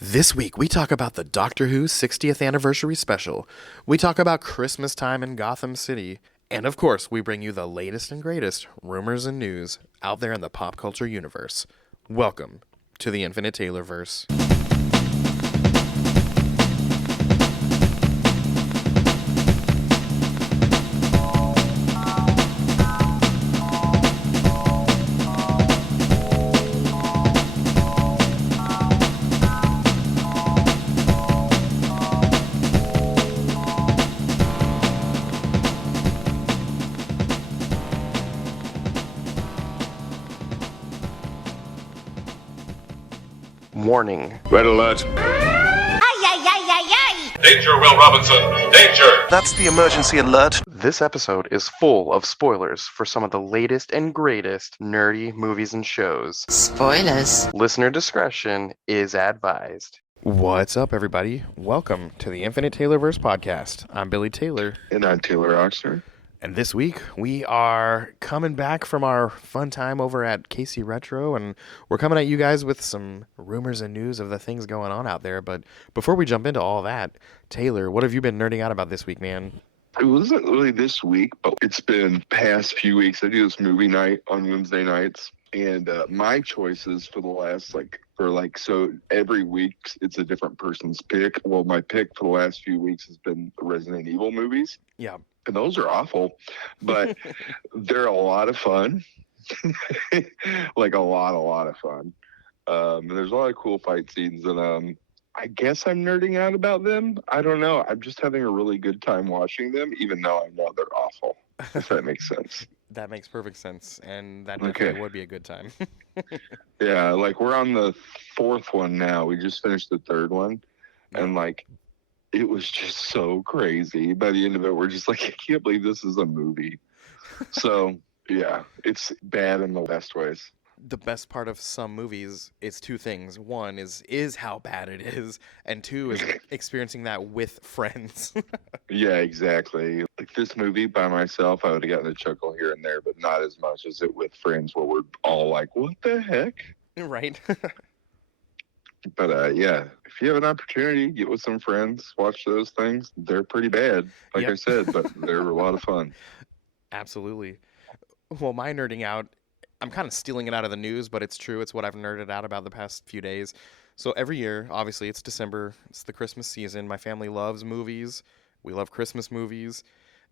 This week, we talk about the Doctor Who 60th anniversary special. We talk about Christmas time in Gotham City. And of course, we bring you the latest and greatest rumors and news out there in the pop culture universe. Welcome to the Infinite Taylorverse. Warning. Red alert. Ay, ay, ay, ay, ay! Danger, Will Robinson. Danger! That's the emergency alert. This episode is full of spoilers for some of the latest and greatest nerdy movies and shows. Spoilers. Listener discretion is advised. What's up, everybody? Welcome to the Infinite Taylorverse podcast. I'm Billy Taylor. And I'm Taylor Oxner. And this week, we are coming back from our fun time over at KC Retro, and we're coming at you guys with some rumors and news of the things going on out there. But before we jump into all that, Taylor, what have you been nerding out about this week, man? It wasn't really this week, but it's been past few weeks. I do this movie night on Wednesday nights, and my choices for the last, so every week it's a different person's pick. Well, my pick for the last few weeks has been the Resident Evil movies. Yeah. And those are awful, but they're a lot of fun. Like a lot of fun. And there's a lot of cool fight scenes, and I guess I'm nerding out about them. I don't know. I'm just having a really good time watching them, even though I know they're awful, if that makes sense. That makes perfect sense, and that definitely would be a good time. Yeah, we're on the fourth one now. We just finished the third one, and it was just so crazy. By the end of it, we're just like, I can't believe this is a movie. So, yeah, it's bad in the best ways. The best part of some movies is two things. One is how bad it is, and two is experiencing that with friends. Yeah, exactly. Like this movie by myself, I would have gotten a chuckle here and there, but not as much as it with friends where we're all like, what the heck? Right? But yeah, if you have an opportunity, get with some friends, watch those things. They're pretty bad, like I said, but they're a lot of fun. Absolutely. Well, my nerding out, I'm kind of stealing it out of the news, but it's true. It's what I've nerded out about the past few days. So every year, obviously, it's December. It's the Christmas season. My family loves movies. We love Christmas movies.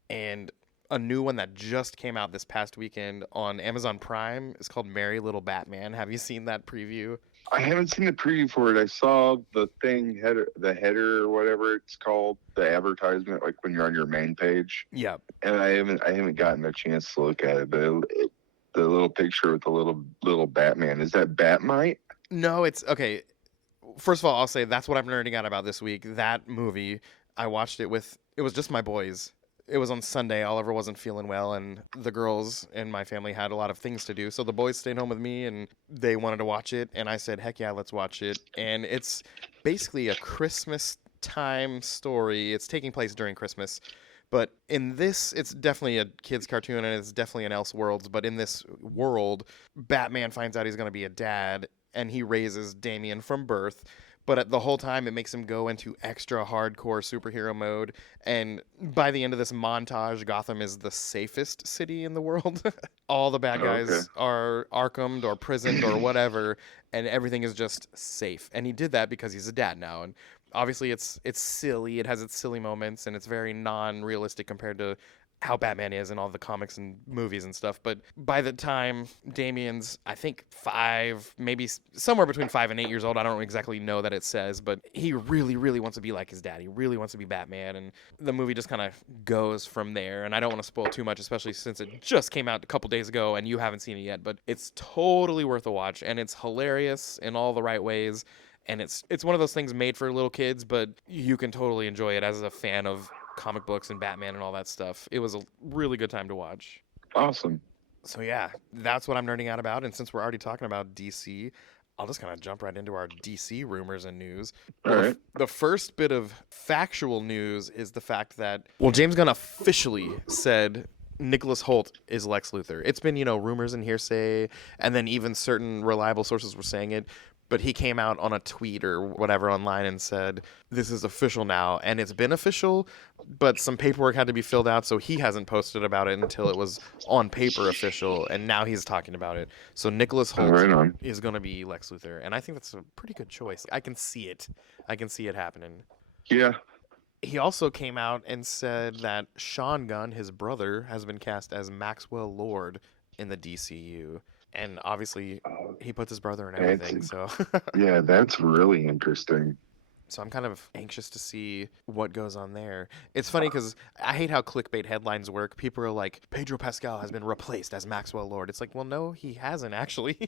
And a new one that just came out this past weekend on Amazon Prime is called Merry Little Batman. Have you seen that preview? I haven't seen the preview for it. I saw the the header or whatever it's called, the advertisement, like when you're on your main page. Yeah. And I haven't gotten a chance to look at it, but the little picture with the little Batman, is that Batmite? No, it's okay. First of all, I'll say that's what I'm nerding out about this week. That movie, I watched it with, it was just my boys. It was on Sunday. Oliver wasn't feeling well, and the girls in my family had a lot of things to do. So the boys stayed home with me, and they wanted to watch it. And I said, heck yeah, let's watch it. And it's basically a Christmas time story. It's taking place during Christmas. But in this, it's definitely a kid's cartoon, and it's definitely an Elseworlds. But in this world, Batman finds out he's going to be a dad, and he raises Damian from birth. But at the whole time, it makes him go into extra hardcore superhero mode. And by the end of this montage, Gotham is the safest city in the world. All the bad guys are Arkhamed or prisoned or whatever, and everything is just safe. And he did that because he's a dad now. And obviously, it's silly. It has its silly moments, and it's very non-realistic compared to how Batman is in all the comics and movies and stuff. But by the time Damian's, I think 5, maybe somewhere between 5 and 8 years old, I don't exactly know that it says, but he really, really wants to be like his dad. He really wants to be Batman, and the movie just kind of goes from there. And I don't want to spoil too much, especially since it just came out a couple days ago and you haven't seen it yet, but it's totally worth a watch, and it's hilarious in all the right ways. And it's one of those things made for little kids, but you can totally enjoy it as a fan of comic books and Batman and all that stuff. It was a really good time to watch. Awesome. So yeah, that's what I'm nerding out about. And since we're already talking about DC, I'll just kind of jump right into our DC rumors and news. All right. The first bit of factual news is the fact that, James Gunn officially said Nicholas Hoult is Lex Luthor. It's been, rumors and hearsay, and then even certain reliable sources were saying it. But he came out on a tweet or whatever online and said, this is official now. And it's been official, but some paperwork had to be filled out. So he hasn't posted about it until it was on paper official. And now he's talking about it. So Nicholas Hoult Right on. is going to be Lex Luthor. And I think that's a pretty good choice. I can see it. I can see it happening. Yeah. He also came out and said that Sean Gunn, his brother, has been cast as Maxwell Lord in the DCU. And obviously, he puts his brother in everything, so... Yeah, that's really interesting. So I'm kind of anxious to see what goes on there. It's funny because I hate how clickbait headlines work. People are like, Pedro Pascal has been replaced as Maxwell Lord. It's like, well, no, he hasn't, actually.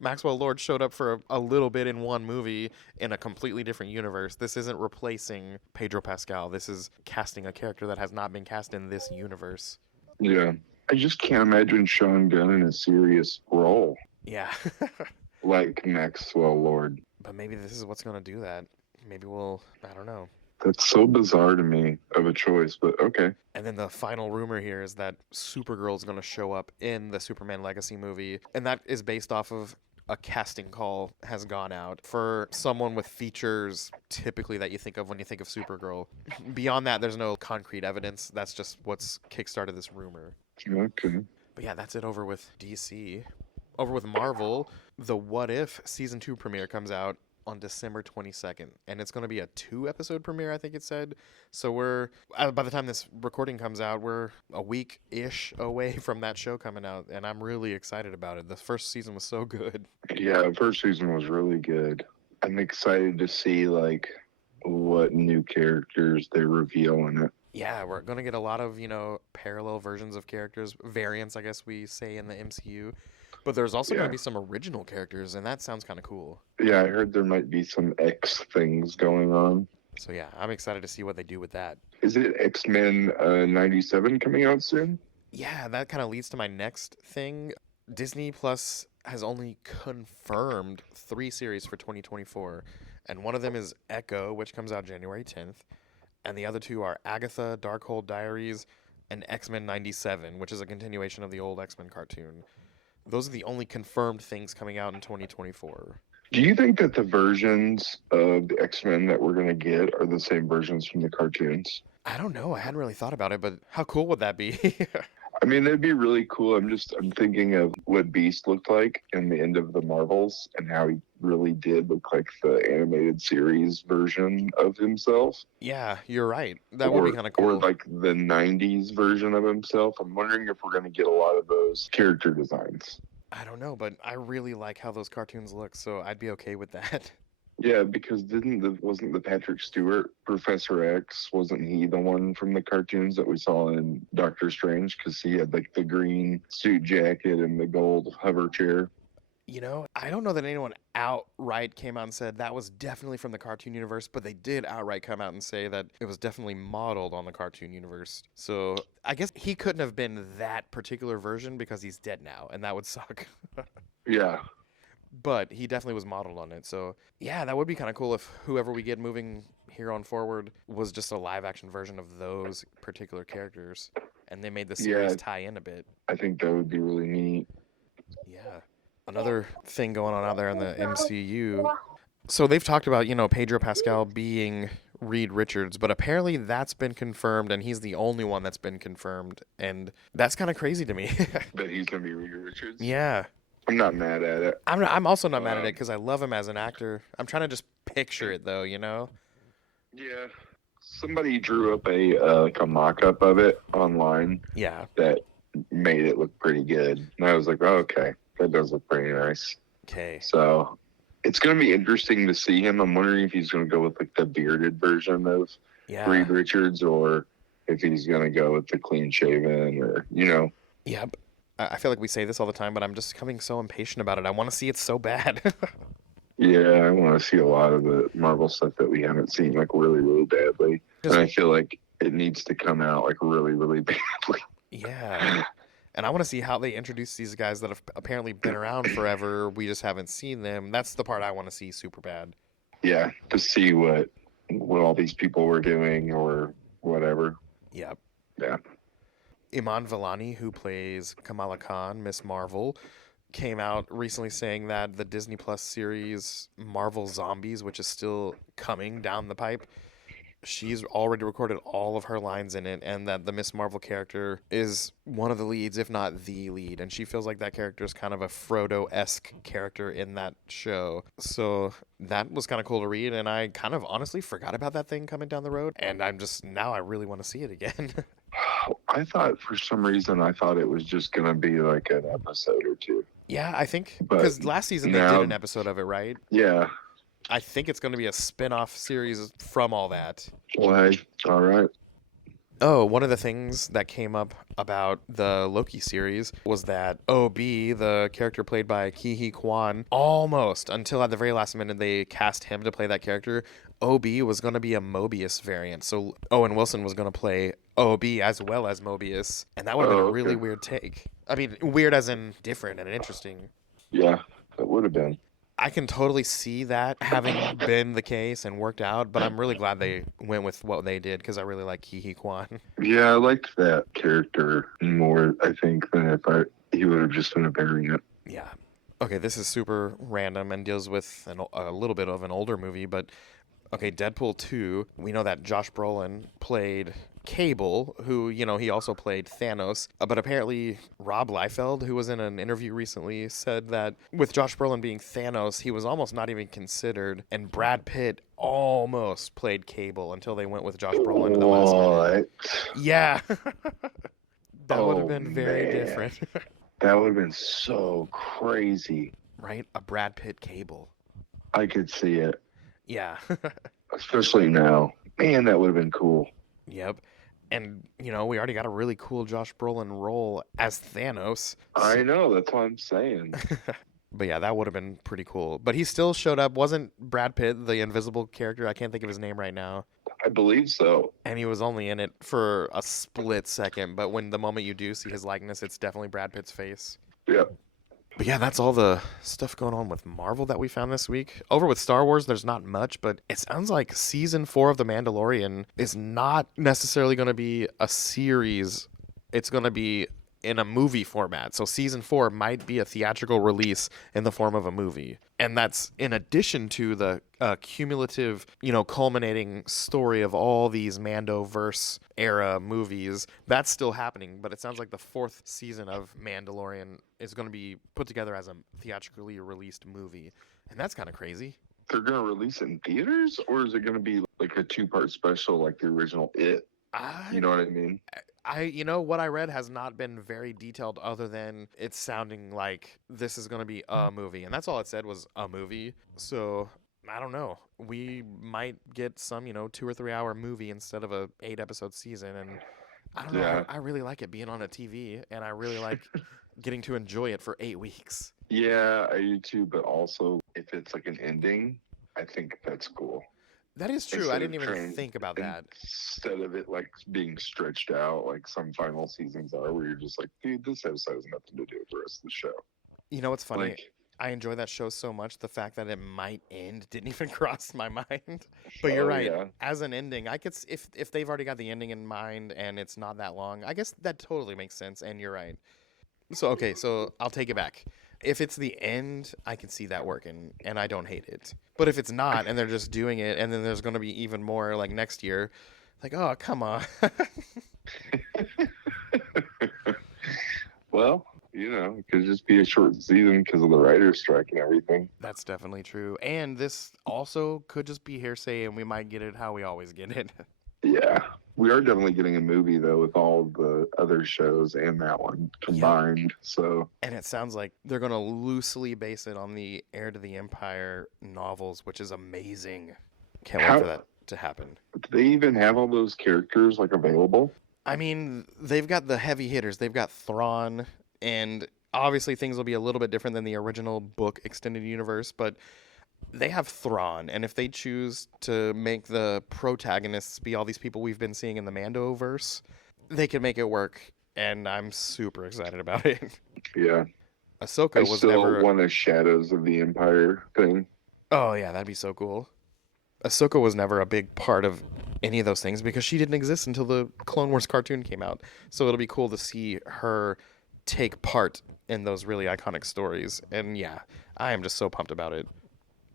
Maxwell Lord showed up for a little bit in one movie in a completely different universe. This isn't replacing Pedro Pascal. This is casting a character that has not been cast in this universe. Yeah. I just can't imagine Sean Gunn in a serious role Yeah. like Maxwell Lord. But maybe this is what's going to do that. Maybe we'll, I don't know. That's so bizarre to me of a choice, but okay. And then the final rumor here is that Supergirl is going to show up in the Superman Legacy movie. And that is based off of a casting call has gone out for someone with features typically that you think of when you think of Supergirl. Beyond that, there's no concrete evidence. That's just what's kickstarted this rumor. Okay. But yeah, that's it over with DC. Over with Marvel, the What If Season 2 premiere comes out on December 22nd. And it's going to be a 2-episode premiere, I think it said. So we're, by the time this recording comes out, we're a week-ish away from that show coming out. And I'm really excited about it. The first season was so good. Yeah, the first season was really good. I'm excited to see, like, what new characters they reveal in it. Yeah, we're going to get a lot of, parallel versions of characters, variants, I guess we say in the MCU. But there's also going to be some original characters, and that sounds kind of cool. Yeah, I heard there might be some X things going on. So yeah, I'm excited to see what they do with that. Is it X-Men 97 coming out soon? Yeah, that kind of leads to my next thing. Disney Plus has only confirmed 3 series for 2024. And one of them is Echo, which comes out January 10th. And the other 2 are Agatha, Darkhold Diaries, and X-Men 97, which is a continuation of the old X-Men cartoon. Those are the only confirmed things coming out in 2024. Do you think that the versions of the X-Men that we're going to get are the same versions from the cartoons? I don't know. I hadn't really thought about it, but how cool would that be? I mean, that'd be really cool. I'm thinking of what Beast looked like in the end of the Marvels and how he really did look like the animated series version of himself. Yeah, you're right. That would be kind of cool. Or like the 90s version of himself. I'm wondering if we're going to get a lot of those character designs. I don't know, but I really like how those cartoons look, so I'd be okay with that. Yeah, because wasn't the Patrick Stewart Professor X, wasn't he the one from the cartoons that we saw in Doctor Strange? Because he had like the green suit jacket and the gold hover chair. I don't know that anyone outright came out and said that was definitely from the cartoon universe, but they did outright come out and say that it was definitely modeled on the cartoon universe. So I guess he couldn't have been that particular version because he's dead now, and that would suck. Yeah. But he definitely was modeled on it. So yeah, that would be kind of cool if whoever we get moving here on forward was just a live action version of those particular characters, and they made the series tie in a bit. I think that would be really neat. Yeah. Another thing going on out there in the MCU. So they've talked about, Pedro Pascal being Reed Richards, but apparently that's been confirmed, and he's the only one that's been confirmed, and that's kind of crazy to me. That he's going to be Reed Richards? Yeah. I'm not mad at it. I'm also not mad at it because I love him as an actor. I'm trying to just picture it, though, Yeah. Somebody drew up a mock-up of it online. Yeah. That made it look pretty good. And I was like, oh, okay. That does look pretty nice. Okay. So it's going to be interesting to see him. I'm wondering if he's going to go with like the bearded version of Reed Richards or if he's going to go with the clean shaven or, Yeah. I feel like we say this all the time, but I'm just becoming so impatient about it. I want to see it so bad. Yeah, I want to see a lot of the Marvel stuff that we haven't seen like really, really badly. And I feel like it needs to come out like really, really badly. Yeah. And I want to see how they introduce these guys that have apparently been around forever. We just haven't seen them. That's the part I want to see super bad. Yeah, to see what all these people were doing or whatever. Yep. Yeah. Iman Vellani, who plays Kamala Khan, Miss Marvel, came out recently saying that the Disney Plus series Marvel Zombies, which is still coming down the pipe, she's already recorded all of her lines in it, and that the Miss Marvel character is one of the leads, if not the lead. And she feels like that character is kind of a Frodo-esque character in that show. So that was kind of cool to read, and I kind of honestly forgot about that thing coming down the road, and now I really want to see it again. I thought for some reason I thought it was just gonna be like an episode or two. Yeah, I think But because last season they now- did an episode of it, right? Yeah. I think it's going to be a spin-off series from all that. Well, hey, all right. Oh, one of the things that came up about the Loki series was that OB, the character played by Ki-hee Kwan, almost, until at the very last minute they cast him to play that character, OB was going to be a Mobius variant. So Owen Wilson was going to play OB as well as Mobius, and that would have been a really weird take. I mean, weird as in different and interesting. Yeah, that would have been. I can totally see that having been the case and worked out, but I'm really glad they went with what they did because I really like Ki-hee Kwan. Yeah, I liked that character more, I think, than if he would have just been a variant. Yeah. Okay, this is super random and deals with a little bit of an older movie, but okay, Deadpool 2, we know that Josh Brolin played Cable, who, he also played Thanos, but apparently Rob Liefeld, who was in an interview recently, said that with Josh Brolin being Thanos, he was almost not even considered, and Brad Pitt almost played Cable until they went with Josh Brolin to the last minute. Yeah. That would have been very different. That would have been so crazy. Right? A Brad Pitt Cable. I could see it. Yeah. Especially now. Man, that would have been cool. Yep. And, we already got a really cool Josh Brolin role as Thanos. I know, that's what I'm saying. But yeah, that would have been pretty cool. But he still showed up. Wasn't Brad Pitt the invisible character? I can't think of his name right now. I believe so. And he was only in it for a split second. But when the moment you do see his likeness, it's definitely Brad Pitt's face. Yep. But yeah, that's all the stuff going on with Marvel that we found this week. Over with Star Wars, there's not much, but it sounds like season 4 of The Mandalorian is not necessarily going to be a series. It's going to be in a movie format. So season 4 might be a theatrical release in the form of a movie. And that's in addition to the cumulative, culminating story of all these Mandoverse era movies. That's still happening, but it sounds like the 4th season of Mandalorian is going to be put together as a theatrically released movie. And that's kind of crazy. They're going to release it in theaters, or is it going to be like a 2-part special like the original It? You know what I mean? What I read has not been very detailed other than it's sounding like this is going to be a movie. And that's all it said was a movie. So I don't know. We might get some, 2 or 3 hour movie instead of a 8-episode season. And I don't know. I really like it being on a TV, and I really like getting to enjoy it for 8 weeks. Yeah, I do too. But also, if it's like an ending, I think that's cool. That is true. I didn't even think about that. Instead of it like being stretched out like some final seasons are, where you're just like, dude, this episode has nothing to do with the rest of the show. You know what's funny? Like, I enjoy that show so much. The fact that it might end didn't even cross my mind. But you're right. Yeah. As an ending, I could if they've already got the ending in mind and it's not that long, I guess that totally makes sense. And you're right. So I'll take it back. If it's the end, I can see that working, and I don't hate it. But if it's not, and they're just doing it, and then there's going to be even more like next year, like, oh, come on. Well, it could just be a short season because of the writer's strike and everything. That's definitely true. And this also could just be hearsay, and we might get it how we always get it. Yeah. We are definitely getting a movie, though, with all the other shows and that one combined. Yep. So, and it sounds like they're going to loosely base it on the Heir to the Empire novels, which is amazing. Can't wait for that to happen. Do they even have all those characters, available? I mean, they've got the heavy hitters. They've got Thrawn, and obviously things will be a little bit different than the original book extended universe, but they have Thrawn, and if they choose to make the protagonists be all these people we've been seeing in the Mandoverse, they can make it work, and I'm super excited about it. Yeah. Ahsoka was still never want a Shadows of the Empire thing. Oh yeah, that'd be so cool. Ahsoka was never a big part of any of those things because she didn't exist until the Clone Wars cartoon came out. So it'll be cool to see her take part in those really iconic stories. And yeah, I am just so pumped about it.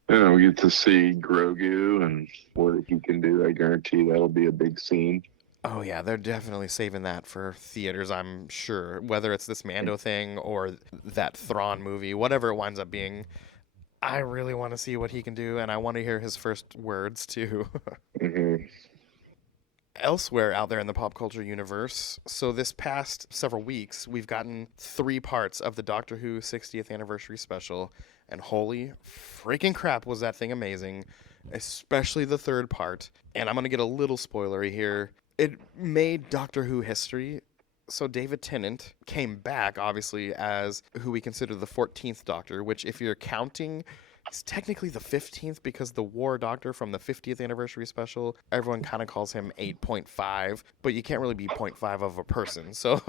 And we get to see Grogu and what he can do. I guarantee that'll be a big scene. Oh yeah, they're definitely saving that for theaters, I'm sure. Whether it's this Mando thing or that Thrawn movie, whatever it winds up being, I really want to see what he can do, and I want to hear his first words too. Hmm. Elsewhere out there in the pop culture universe, so this past several weeks, we've gotten 3 parts of the Doctor Who 60th anniversary special, and holy freaking crap was that thing amazing, especially the 3rd part. And I'm going to get a little spoilery here. It made Doctor Who history. So David Tennant came back, obviously, as who we consider the 14th Doctor, which, if you're counting, is technically the 15th, because the War Doctor from the 50th anniversary special, everyone kind of calls him 8.5, but you can't really be 0.5 of a person. So,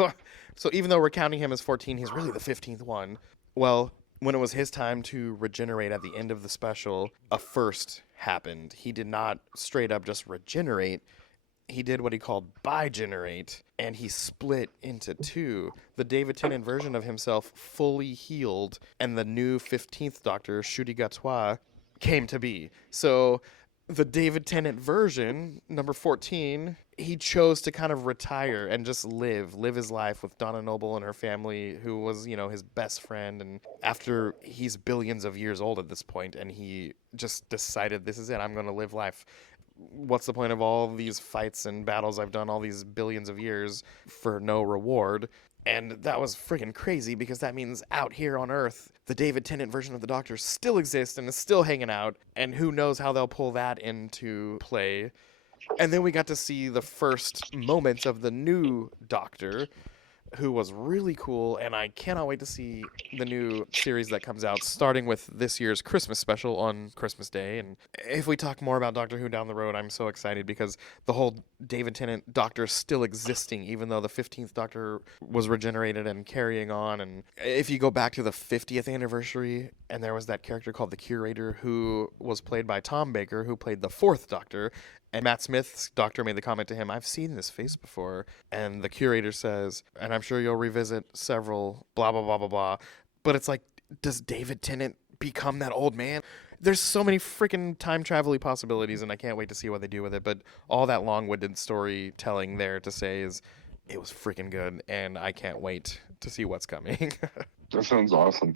so even though we're counting him as 14, he's really the 15th one. Well, when it was his time to regenerate at the end of the special, a first happened. He did not straight up just regenerate. He did what he called bigenerate, and he split into 2. The David Tennant version of himself fully healed, and the new 15th Doctor, Ncuti Gatwa, came to be. So the David Tennant version, number 14, he chose to kind of retire and just live his life with Donna Noble and her family, who was, his best friend. And after he's billions of years old at this point, and he just decided, this is it, I'm going to live life. What's the point of all these fights and battles I've done all these billions of years for no reward? And that was freaking crazy, because that means out here on Earth, the David Tennant version of the Doctor still exists and is still hanging out, and who knows how they'll pull that into play. And then we got to see the first moments of the new Doctor, who was really cool, and I cannot wait to see the new series that comes out, starting with this year's Christmas special on Christmas Day. And if we talk more about Doctor Who down the road, I'm so excited, because the whole David Tennant Doctor is still existing, even though the 15th Doctor was regenerated and carrying on. And if you go back to the 50th anniversary, and there was that character called the Curator, who was played by Tom Baker, who played the 4th Doctor, and Matt Smith's Doctor made the comment to him, I've seen this face before. And the Curator says, and I'm sure you'll revisit several, blah, blah, blah, blah, blah. But it's like, does David Tennant become that old man? There's so many freaking time travel-y possibilities, and I can't wait to see what they do with it. But all that long-winded storytelling there to say is, it was freaking good, and I can't wait to see what's coming. That sounds awesome.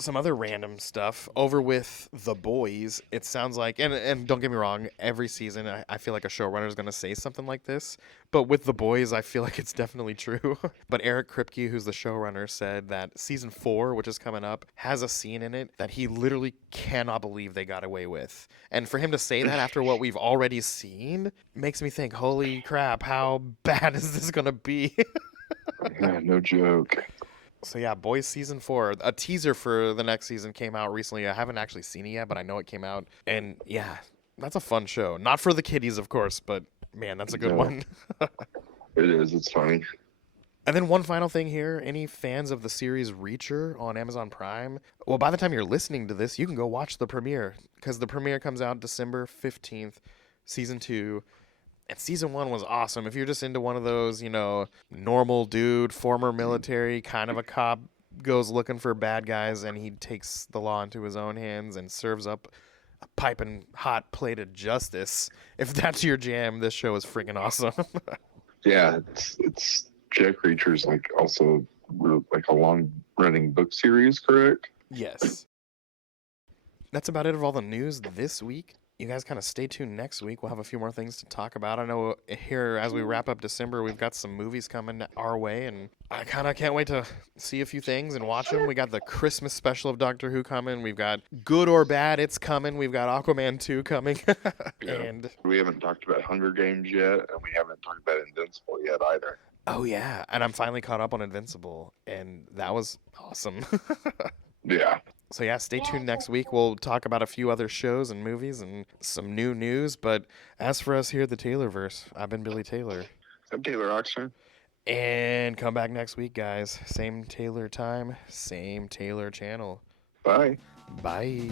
Some other random stuff over with The Boys. It sounds like, and don't get me wrong, every season I feel like a showrunner is going to say something like this, but with The Boys I feel like it's definitely true. But Eric Kripke, who's the showrunner, said that season 4, which is coming up, has a scene in it that he literally cannot believe they got away with. And for him to say that after what we've already seen makes me think, holy crap, how bad is this going to be? Yeah, no joke. So yeah, Boys season 4. A teaser for the next season came out recently. I haven't actually seen it yet, but I know it came out. And yeah, that's a fun show. Not for the kiddies, of course, but man, that's a good one. It is. It's funny. And then one final thing here. Any fans of the series Reacher on Amazon Prime? Well, by the time you're listening to this, you can go watch the premiere, because the premiere comes out December 15th, season 2. And season 1 was awesome. If you're just into one of those, normal dude, former military, kind of a cop, goes looking for bad guys, and he takes the law into his own hands and serves up a piping hot plate of justice. If that's your jam, this show is freaking awesome. Yeah, it's Jack Reacher's also a long running book series, correct? Yes. That's about it of all the news this week. You guys kind of stay tuned next week. We'll have a few more things to talk about. I know here, as we wrap up December, we've got some movies coming our way, and I kind of can't wait to see a few things and watch them. We got the Christmas special of Doctor Who coming. We've got Good or Bad, it's coming. We've got Aquaman 2 coming. Yeah. And We haven't talked about Hunger Games yet, and we haven't talked about Invincible yet either. oh yeah, and I'm finally caught up on Invincible, and that was awesome. Yeah. So yeah, stay tuned next week. We'll talk about a few other shows and movies and some new news. But as for us here at the Taylorverse, I've been Billy Taylor. I'm Taylor Oxner. And come back next week, guys. Same Taylor time, same Taylor channel. Bye. Bye.